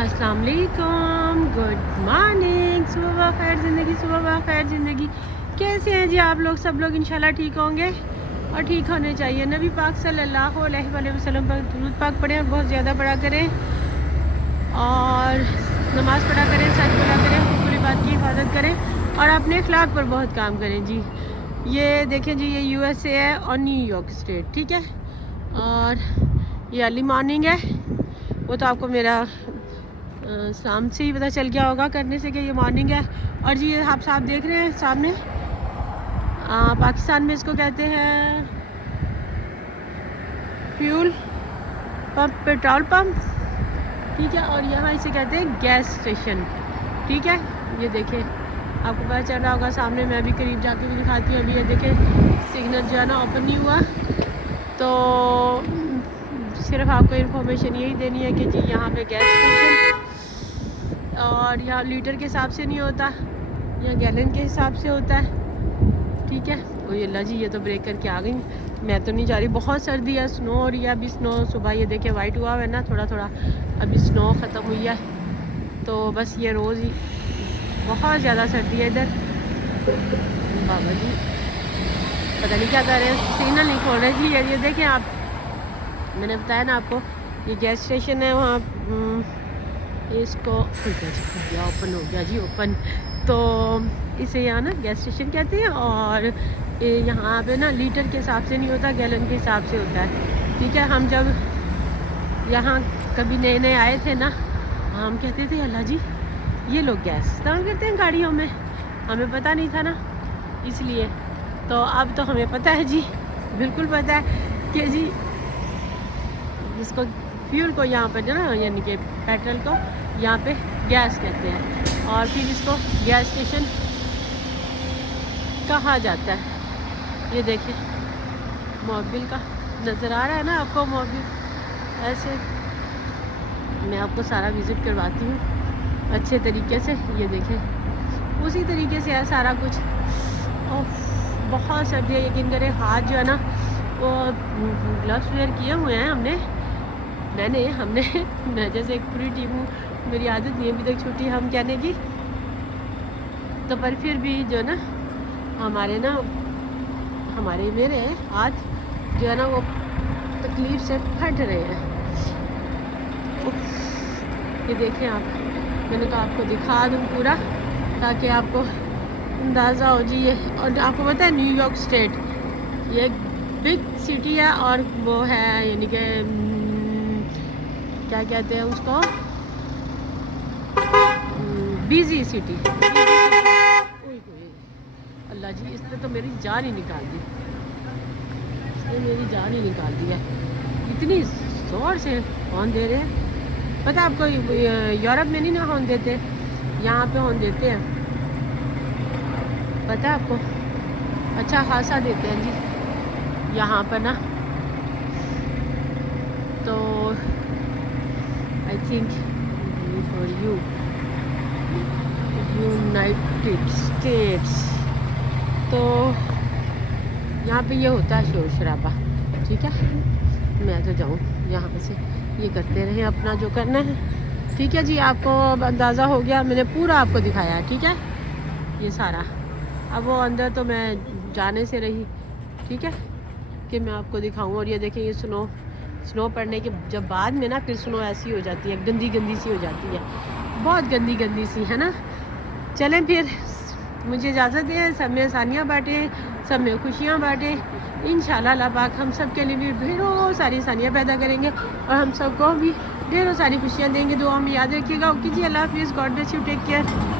अस्सलाम वालेकुम, good morning, सुबह खैर ज़िंदगी, सुबह खैर ज़िंदगी। कैसे हैं जी आप लोग? सब लोग इंशाल्लाह ठीक होंगे और ठीक होने चाहिए। नबी पाक सल्लल्लाहु अलैहि वसल्लम पर दुरूद पाक पढ़ें और बहुत ज़्यादा पढ़ा करें और नमाज़ पढ़ा करें, सच पढ़ा करें, खुली बात की हिफाजत करें और अपने अखलाक पर बहुत काम करें जी। ये देखें जी, ये यूएसए है और न्यूयॉर्क स्टेट, ठीक है। और ये अर्ली मॉर्निंग है, वो तो आपको मेरा शाम से ही पता चल गया होगा करने से कि ये मॉर्निंग है। और जी ये आप साहब देख रहे हैं सामने, पाकिस्तान में इसको कहते हैं फ्यूल पंप, पेट्रोल पंप, ठीक है। और यहाँ इसे कहते हैं गैस स्टेशन, ठीक है। ये देखें, आपको पता चल रहा होगा सामने, मैं अभी करीब जाके भी दिखाती हूँ। अभी ये देखें, सिग्नल जो है ना ओपन नहीं हुआ, तो सिर्फ आपको इन्फॉर्मेशन यही देनी है कि जी यहाँ पे गैस स्टेशन, और यहाँ लीटर के हिसाब से नहीं होता, यहाँ गैलन के हिसाब से होता है, ठीक है। ओ ये अल्लाह जी, ये तो ब्रेक करके आ गई, मैं तो नहीं जा रही। बहुत सर्दी है, स्नो हो रही है अभी। स्नो सुबह ये देखे वाइट हुआ है ना थोड़ा थोड़ा, अभी स्नो ख़त्म हुई है। तो बस ये रोज़ ही बहुत ज़्यादा सर्दी है इधर। बाबा जी पता नहीं क्या कर रहे हैं, सिग्नल नहीं खोल रहे जी। ये देखें आप, मैंने बताया ना आपको, ये गैस स्टेशन है वहाँ। इसको खुल गया, ओपन हो गया जी, ओपन। तो इसे यहाँ ना गैस स्टेशन कहते हैं। और यहाँ पे ना लीटर के हिसाब से नहीं होता, गैलन के हिसाब से होता है, ठीक है। हम जब यहाँ कभी नए नए आए थे ना, हम कहते थे अल्लाह जी ये लोग गैस इस्तेमाल करते हैं गाड़ियों में, हमें पता नहीं था ना, इसलिए। तो अब तो हमें पता है जी, बिल्कुल पता है कि जी इसको फ्यूल को यहाँ पर जो ना, यानी कि पेट्रोल को यहाँ पे गैस कहते हैं, और फिर इसको गैस स्टेशन कहा जाता है। ये देखें, मोबिल का नज़र आ रहा है ना आपको, मोबिल ऐसे। मैं आपको सारा विज़िट करवाती हूँ अच्छे तरीके से। ये देखें, उसी तरीके से है सारा कुछ। ओह बहुत सर्दी है, यकीन करें। हाथ जो है ना वो ग्लव्स वेयर किए हुए हैं हमने मैं जैसे एक पूरी टीम हूँ, मेरी आदत नहीं है अभी तक छुट्टी हम कहने की, तो पर फिर भी जो ना हमारे मेरे हाथ जो है ना वो तकलीफ़ से फट रहे हैं। ये देखें आप, मैंने तो आपको दिखा दूँ पूरा ताकि आपको अंदाज़ा हो जी। ये, और आपको पता है न्यूयॉर्क स्टेट ये एक बिग सिटी है, और वो है यानी कि क्या कहते हैं उसको, बिजी सिटी। अल्लाह जी, इसने तो मेरी जान ही निकाल दी, इसने मेरी जान ही निकाल दी है। इतनी ज़ोर से हॉर्न दे रहे हैं। पता है आपको, यूरोप में नहीं ना हॉर्न देते, यहाँ पे हॉर्न देते हैं, पता है आपको, अच्छा खासा देते हैं जी यहाँ पर ना। तो I think for United states, तो यहाँ पे ये होता है शोर शराबा, ठीक है। मैं तो जाऊँ यहाँ से, ये करते रहे अपना जो करना है, ठीक है जी। आपको अब अंदाज़ा हो गया, मैंने पूरा आपको दिखाया है, ठीक है, ये सारा। अब वो अंदर तो मैं जाने से रही, ठीक है, कि मैं आपको दिखाऊं। और ये देखें, ये स्नो पड़ने के जब बाद में ना फिर स्नो ऐसी हो जाती है, गंदी गंदी सी हो जाती है, बहुत गंदी गंदी सी, है ना। चलें फिर, मुझे इजाज़त दें। सब में आसानियाँ बाँटें, सब में खुशियाँ बाँटें। इंशाल्लाह अल्लाह पाक हम सब के लिए भी ढेरों सारी आसानियाँ पैदा करेंगे और हम सबको भी ढेरों सारी खुशियाँ देंगे। दुआ में याद रखिएगा। ओके जी, अल्लाह हाफिज़, God bless you, take care.